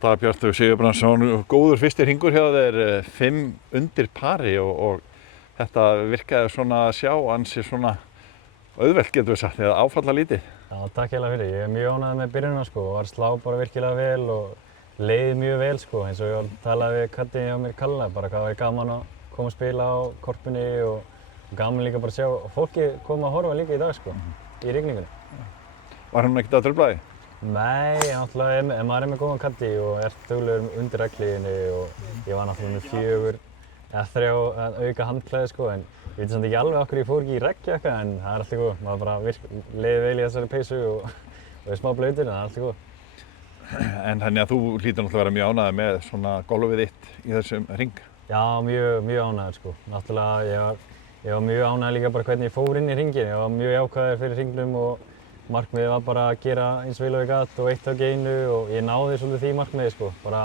Dagbjartur Sigurbrandsson, góður fyrsti hringur hjá þér, 5 undir pari og þetta virkaði svona að sjá ansi svona auðvelt getur við sagt, eða áfalla lítið. Já, takk hérlega fyrir. Ég er mjög ánægður með byrjunina sko, var að slá bara virkilega vel og leið mjög vel sko, eins og ég talaði við Kaddi hjá mér Kalla, bara hvað var gaman að koma að spila á korpunni og gaman líka bara að sjá fólki koma að horfa líka í dag sko, í rigningunni. Var hann ekkert að trufla þig? Nei, náttúrulega ef maður er með góðan Kaddi og er duglegur undir reglíðinni og ég var náttúrulega með 4 eða 3 auka handklæði sko, en ég veit samt ekki alveg okkur ég fór ekki í regnjakka, en það er alltaf góð. Maður bara leiði vel í þessari peysu og er smá blautur, en það er alltaf góð. En þannig að þú hlýtur náttúrulega að vera mjög ánægður með svona golfið þitt í þessum hring? Já, mjög ánægður sko. Náttúrulega ég var mjög ánægður líka bara hvernig ég fór inn í hringinn. Ég var mjög jákvæður fyrir hringnum og markmiðið var bara að gera eins vel og ég gat og eitt högg í einu og ég náði svolítið því markmiði sko. Bara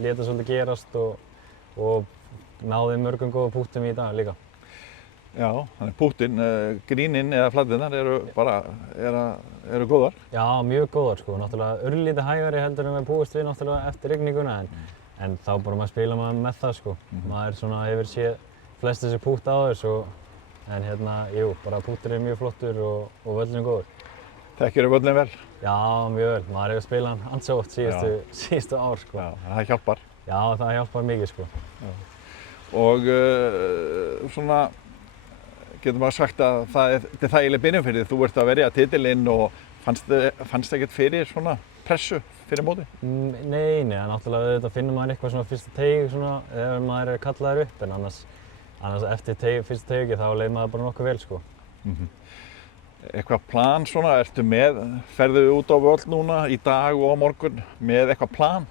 léta svolítið gerast og náði mörgum góða púttum í dag líka. Já, þannig púttin, gríninn eða flattinnar eru góðar? Já, mjög góðar sko. Náttúrulega örlítið hægari heldur en við búist við náttúrulega eftir rigninguna, en þá bara maður spila maður með það sko. Maður svona hefur séð flest þessi pútt áður svo, en jú, bara púttur er mjög flottur og völlurinn er góður. Þekkirðu völlinn vel? Já, mjög vel. Maður hefur spilað hann ansi oft síðustu ár sko. Já, það hjálpar? Já, það hjálpar mikið sko. Já. Og svona, getur maður sagt að það er þægileg byrjun fyrir því. Þú ert að verja titilinn og fannst ekkert fyrir svona pressu fyrir móti? Nei, náttúrulega auðvitað finnur maður eitthvað svona fyrsta teig svona ef maður er kallaður upp, en annars eftir fyrsta teigi þá leið maður bara nokkuð vel sko. Eitthvað plan svona, ferðu út á völl núna í dag og á morgun með eitthvað plan?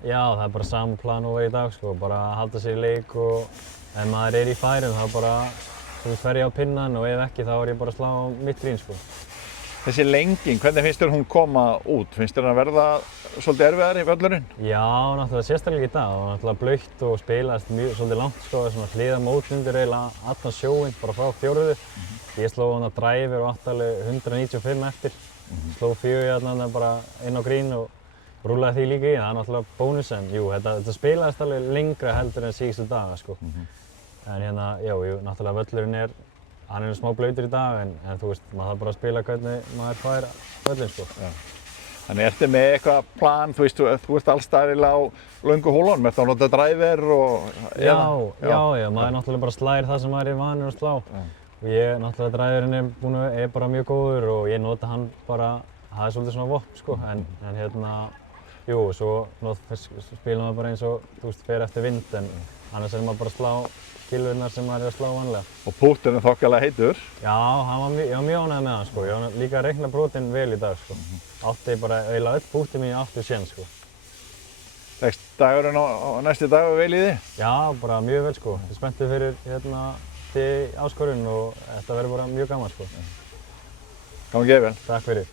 Já, það er bara sama plan og í dag sko, bara að halda sér í leik og ef maður er í færum þá bara fer ég á pinnan og ef ekki þá er ég bara að slá á mitt grín sko. Þessi lenging, hvernig finnst þér hún koma út? Finnst þér að verða svolítið erfiðari í völlurinn? Já, náttúrulega sérstaklega í dag og náttúrulega blautt og spilaðist svolítið langt sko, svona hliða mótlindur eiginlega allan sjóinn bara frá fjórðu. Ég sló hann að driver og átti alveg 195 eftir, sló 4 þarna bara inn á grín og rúlaði því líka í, það er náttúrulega bónus, en jú, þetta spilaðist alveg lengra heldur en síðustu daga sko. En náttúrulega völlurinn hann er smá blautur í dag, en þú veist, maður þarf bara að spila hvernig maður fær völlinn sko. Já. Þannig ertu með eitthvað plan, þú veist, þú ert allstaðilega á löngu hólunum, ertu að nota driver og... Já, maður náttúrulega bara slær það sem maður er vanur að slá. Og náttúrulega driverinn er bara mjög góður og ég nota hann bara, það er svolítið svona vopn sko, jú, svo spila maður bara eins og, þú veist, fer eftir vind, en annars er maður bara að slá kilurnar sem maður er að slá vanlega. Og pútturinn er þokkalega heitur? Já, ég var mjög ánægður með hann sko, ég var líka að reikna brotin vel í dag sko. Átti bara eiginlega öll púttin mín áttu séns sko. Tekst dagurinn á næsti dag vel í því? Já, bara mjög vel sko. Ég er spenntur fyrir því áskorun og þetta verður bara mjög gaman sko. Gangi vel. Takk fyrir.